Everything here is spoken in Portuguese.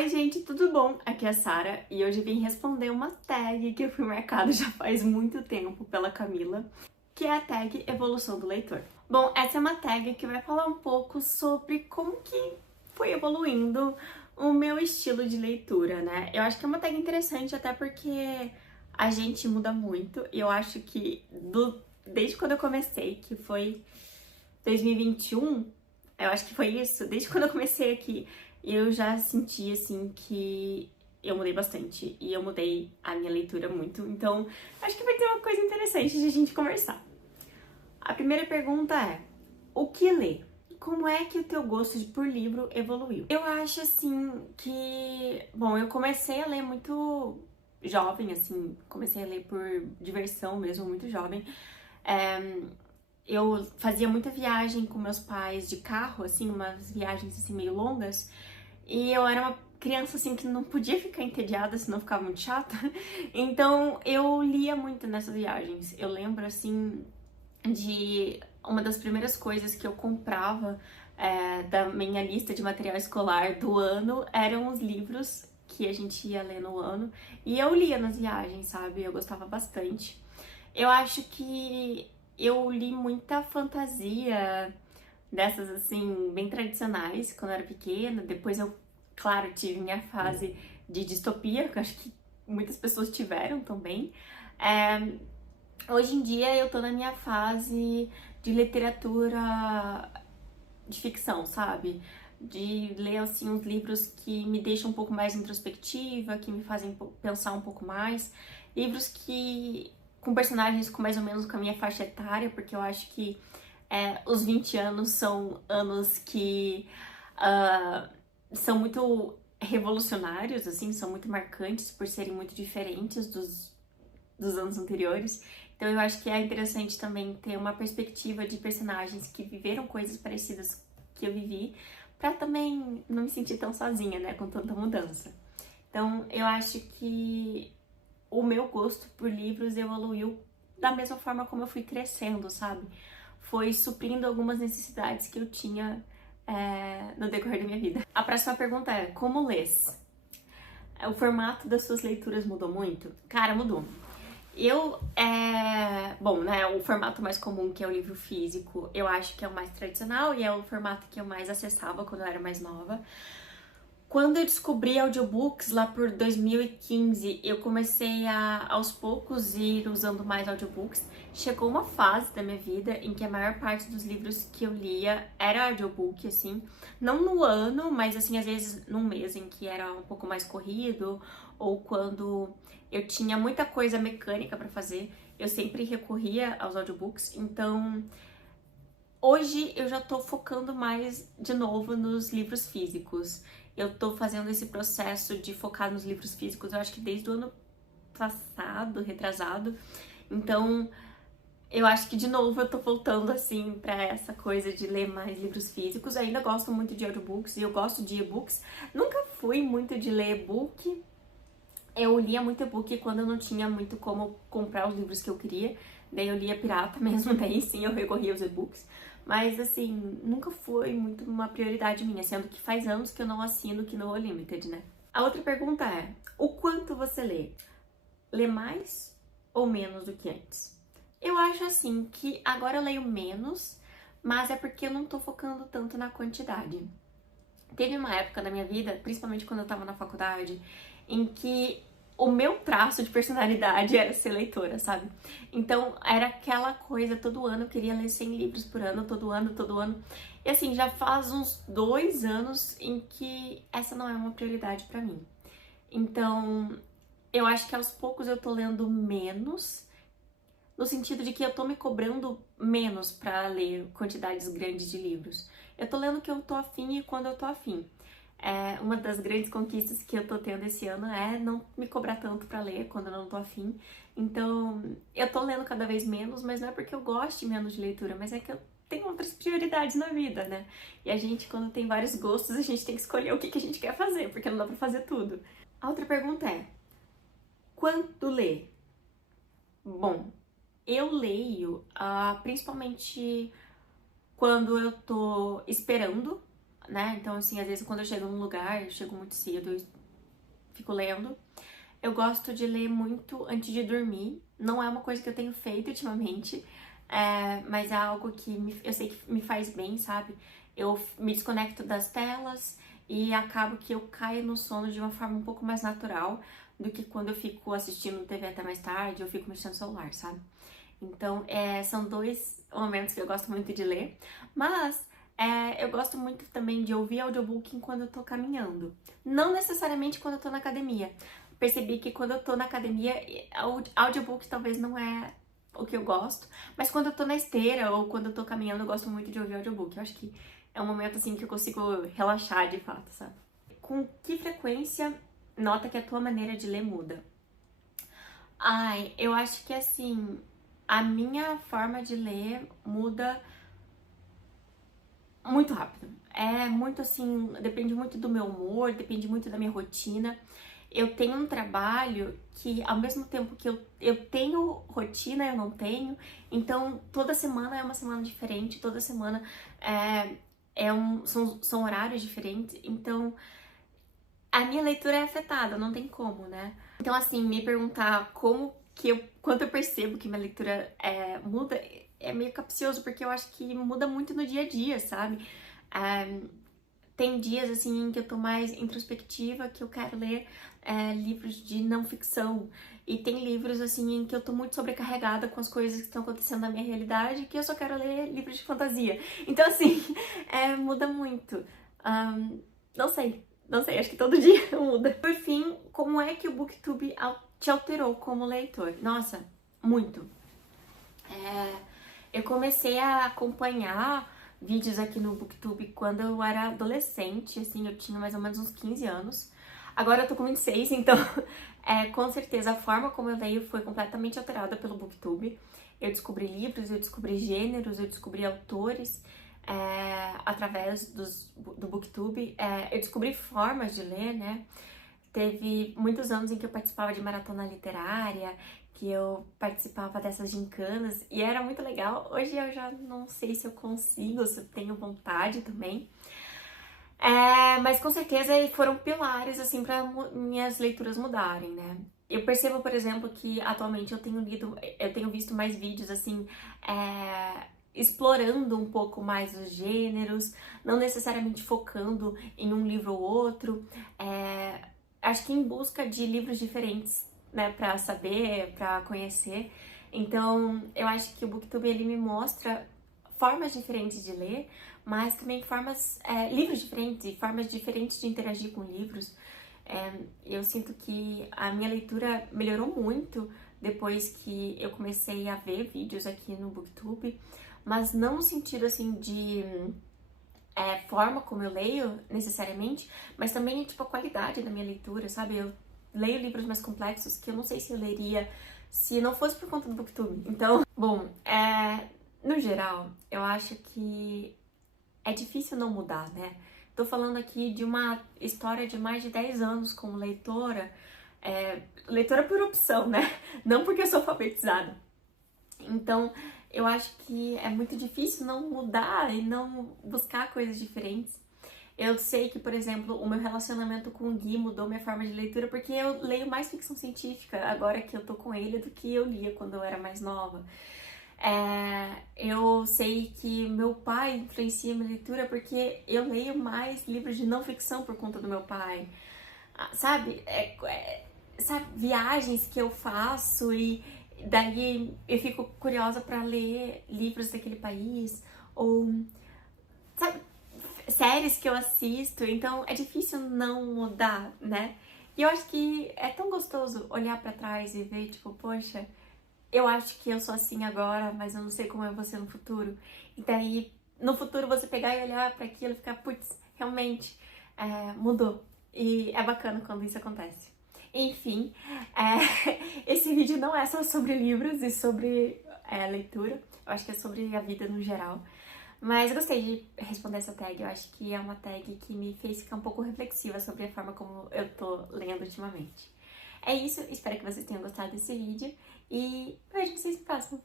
Oi, gente, tudo bom? Aqui é a Sara e hoje vim responder uma tag que eu fui marcada já faz muito tempo pela Camila, que é a tag Evolução do Leitor. Bom, essa é uma tag que vai falar um pouco sobre como que foi evoluindo o meu estilo de leitura, né? Eu acho que é uma tag interessante até porque a gente muda muito e eu acho que desde quando eu comecei, que foi 2021, eu acho que foi isso, desde quando eu comecei aqui, eu já senti, assim, que eu mudei bastante. E eu mudei a minha leitura muito. Então, acho que vai ter uma coisa interessante de a gente conversar. A primeira pergunta é: o que ler? Como é que o teu gosto por livro evoluiu? Eu acho, assim, que... Bom, eu comecei a ler muito jovem, assim. Comecei a ler por diversão mesmo, muito jovem. Eu fazia muita viagem com meus pais de carro, assim, umas viagens assim meio longas, e eu era uma criança assim que não podia ficar entediada, senão ficava muito chata. Então eu lia muito nessas viagens. Eu lembro assim de uma das primeiras coisas que eu comprava da minha lista de material escolar do ano eram os livros que a gente ia ler no ano, e eu lia nas viagens, sabe? Eu gostava bastante. Eu acho que eu li muita fantasia dessas assim, bem tradicionais quando eu era pequena. Depois eu, claro, tive minha fase de distopia, que eu acho que muitas pessoas tiveram também. É, Hoje em dia eu tô na minha fase de literatura de ficção, sabe? De ler assim uns livros que me deixam um pouco mais introspectiva, que me fazem pensar um pouco mais. Livros que com personagens com mais ou menos com a minha faixa etária, porque eu acho que os 20 anos são anos que ah, são muito revolucionários, assim, são muito marcantes por serem muito diferentes dos anos anteriores. Então eu acho que é interessante também ter uma perspectiva de personagens que viveram coisas parecidas que eu vivi, pra também não me sentir tão sozinha, né, com tanta mudança. Então eu acho que o meu gosto por livros evoluiu da mesma forma como eu fui crescendo, sabe? Foi suprindo algumas necessidades que eu tinha no decorrer da minha vida. A próxima pergunta é: como lês? O formato das suas leituras mudou muito? Cara, mudou. Bom, né, o formato mais comum, que é o livro físico, eu acho que é o mais tradicional e é o formato que eu mais acessava quando eu era mais nova. Quando eu descobri audiobooks lá por 2015, eu comecei a, aos poucos, ir usando mais audiobooks. Chegou uma fase da minha vida em que a maior parte dos livros que eu lia era audiobook, assim. Não no ano, mas assim, às vezes num mês em que era um pouco mais corrido, ou quando eu tinha muita coisa mecânica pra fazer, eu sempre recorria aos audiobooks. Então, hoje eu já tô focando mais de novo nos livros físicos. Eu tô fazendo esse processo de focar nos livros físicos, eu acho que desde o ano passado, retrasado. Então, eu acho que de novo eu tô voltando assim pra essa coisa de ler mais livros físicos. Eu ainda gosto muito de audiobooks e eu gosto de e-books. Nunca fui muito de ler e-book. Eu lia muito e-book quando eu não tinha muito como comprar os livros que eu queria. Daí eu lia pirata mesmo, daí sim eu recorria aos e-books. Mas assim, nunca foi muito uma prioridade minha, sendo que faz anos que eu não assino o Kindle Unlimited, né? A outra pergunta é: o quanto você lê? Lê mais ou menos do que antes? Eu acho assim que agora eu leio menos, mas é porque eu não tô focando tanto na quantidade. Teve uma época da minha vida, principalmente quando eu tava na faculdade, em que o meu traço de personalidade era ser leitora, sabe? Então era aquela coisa, todo ano eu queria ler 100 livros por ano, todo ano, todo ano. E assim, já faz uns 2 anos em que essa não é uma prioridade pra mim. Então, eu acho que aos poucos eu tô lendo menos, no sentido de que eu tô me cobrando menos pra ler quantidades grandes de livros. Eu tô lendo o que eu tô afim e quando eu tô afim. Uma das grandes conquistas que eu tô tendo esse ano é não me cobrar tanto pra ler quando eu não tô afim. Então, eu tô lendo cada vez menos, mas não é porque eu goste menos de leitura, mas é que eu tenho outras prioridades na vida, né? E a gente, quando tem vários gostos, a gente tem que escolher o que a gente quer fazer, porque não dá pra fazer tudo. A outra pergunta é: quanto lê? Bom, eu leio principalmente quando eu tô esperando, né? Então, assim, às vezes quando eu chego num lugar, eu chego muito cedo e fico lendo. Eu gosto de ler muito antes de dormir. Não é uma coisa que eu tenho feito ultimamente, mas é algo que eu sei que me faz bem, sabe? Eu me desconecto das telas e acabo que eu caio no sono de uma forma um pouco mais natural do que quando eu fico assistindo TV até mais tarde ou fico mexendo no celular, sabe? Então, são dois momentos que eu gosto muito de ler, mas eu gosto muito também de ouvir audiobook enquanto eu tô caminhando. Não necessariamente quando eu tô na academia. Percebi que quando eu tô na academia, audiobook talvez não é o que eu gosto, mas quando eu tô na esteira ou quando eu tô caminhando, eu gosto muito de ouvir audiobook. Eu acho que é um momento assim que eu consigo relaxar de fato, sabe? Com que frequência nota que a tua maneira de ler muda? Ai, eu acho que assim, a minha forma de ler muda muito rápido. É muito assim, depende muito do meu humor, depende muito da minha rotina. Eu tenho um trabalho que, ao mesmo tempo que eu tenho rotina, eu não tenho. Então, toda semana é uma semana diferente, toda semana são horários diferentes. Então, a minha leitura é afetada, não tem como, né? Então, assim, me perguntar quanto eu percebo que minha leitura muda é meio capcioso, porque eu acho que muda muito no dia a dia, sabe? Tem dias, assim, em que eu tô mais introspectiva, que eu quero ler livros de não ficção. E tem livros, assim, em que eu tô muito sobrecarregada com as coisas que estão acontecendo na minha realidade, que eu só quero ler livros de fantasia. Então, assim, muda muito. Não sei, acho que todo dia muda. Por fim, como é que o BookTube te alterou como leitor? Nossa, muito. Eu comecei a acompanhar vídeos aqui no BookTube quando eu era adolescente, assim, eu tinha mais ou menos uns 15 anos. Agora eu tô com 26, então com certeza a forma como eu leio foi completamente alterada pelo BookTube. Eu descobri livros, eu descobri gêneros, eu descobri autores através do BookTube. Eu descobri formas de ler, né? Teve muitos anos em que eu participava de maratona literária, que eu participava dessas gincanas e era muito legal. Hoje eu já não sei se eu consigo, se eu tenho vontade também. Mas com certeza foram pilares, assim, para minhas leituras mudarem, né? Eu percebo, por exemplo, que atualmente eu tenho visto mais vídeos, assim, explorando um pouco mais os gêneros, não necessariamente focando em um livro ou outro. Acho que em busca de livros diferentes, né, pra saber, pra conhecer. Então, eu acho que o BookTube, ele me mostra formas diferentes de ler, mas também livros diferentes e formas diferentes de interagir com livros. Eu sinto que a minha leitura melhorou muito depois que eu comecei a ver vídeos aqui no BookTube, mas não no sentido, assim, de forma como eu leio, necessariamente, mas também, tipo, a qualidade da minha leitura, sabe? Eu leio livros mais complexos que eu não sei se eu leria se não fosse por conta do BookTube. Então, bom, no geral, eu acho que é difícil não mudar, né? Tô falando aqui de uma história de mais de 10 anos como leitora, leitora por opção, né? Não porque eu sou alfabetizada. Então, eu acho que é muito difícil não mudar e não buscar coisas diferentes. Eu sei que, por exemplo, o meu relacionamento com o Gui mudou minha forma de leitura porque eu leio mais ficção científica agora que eu tô com ele do que eu lia quando eu era mais nova. Eu sei que meu pai influencia minha leitura porque eu leio mais livros de não ficção por conta do meu pai. Sabe? Sabe, viagens que eu faço e daí eu fico curiosa pra ler livros daquele país ou, sabe, séries que eu assisto, então é difícil não mudar, né? E eu acho que é tão gostoso olhar pra trás e ver, tipo, poxa, eu acho que eu sou assim agora, mas eu não sei como eu vou ser no futuro. E daí, no futuro, você pegar e olhar pra aquilo e ficar, putz, realmente, mudou. E é bacana quando isso acontece. Enfim, esse vídeo não é só sobre livros e sobre leitura, eu acho que é sobre a vida no geral. Mas eu gostei de responder essa tag, eu acho que é uma tag que me fez ficar um pouco reflexiva sobre a forma como eu tô lendo ultimamente. É isso, espero que vocês tenham gostado desse vídeo e vejo vocês no próximo.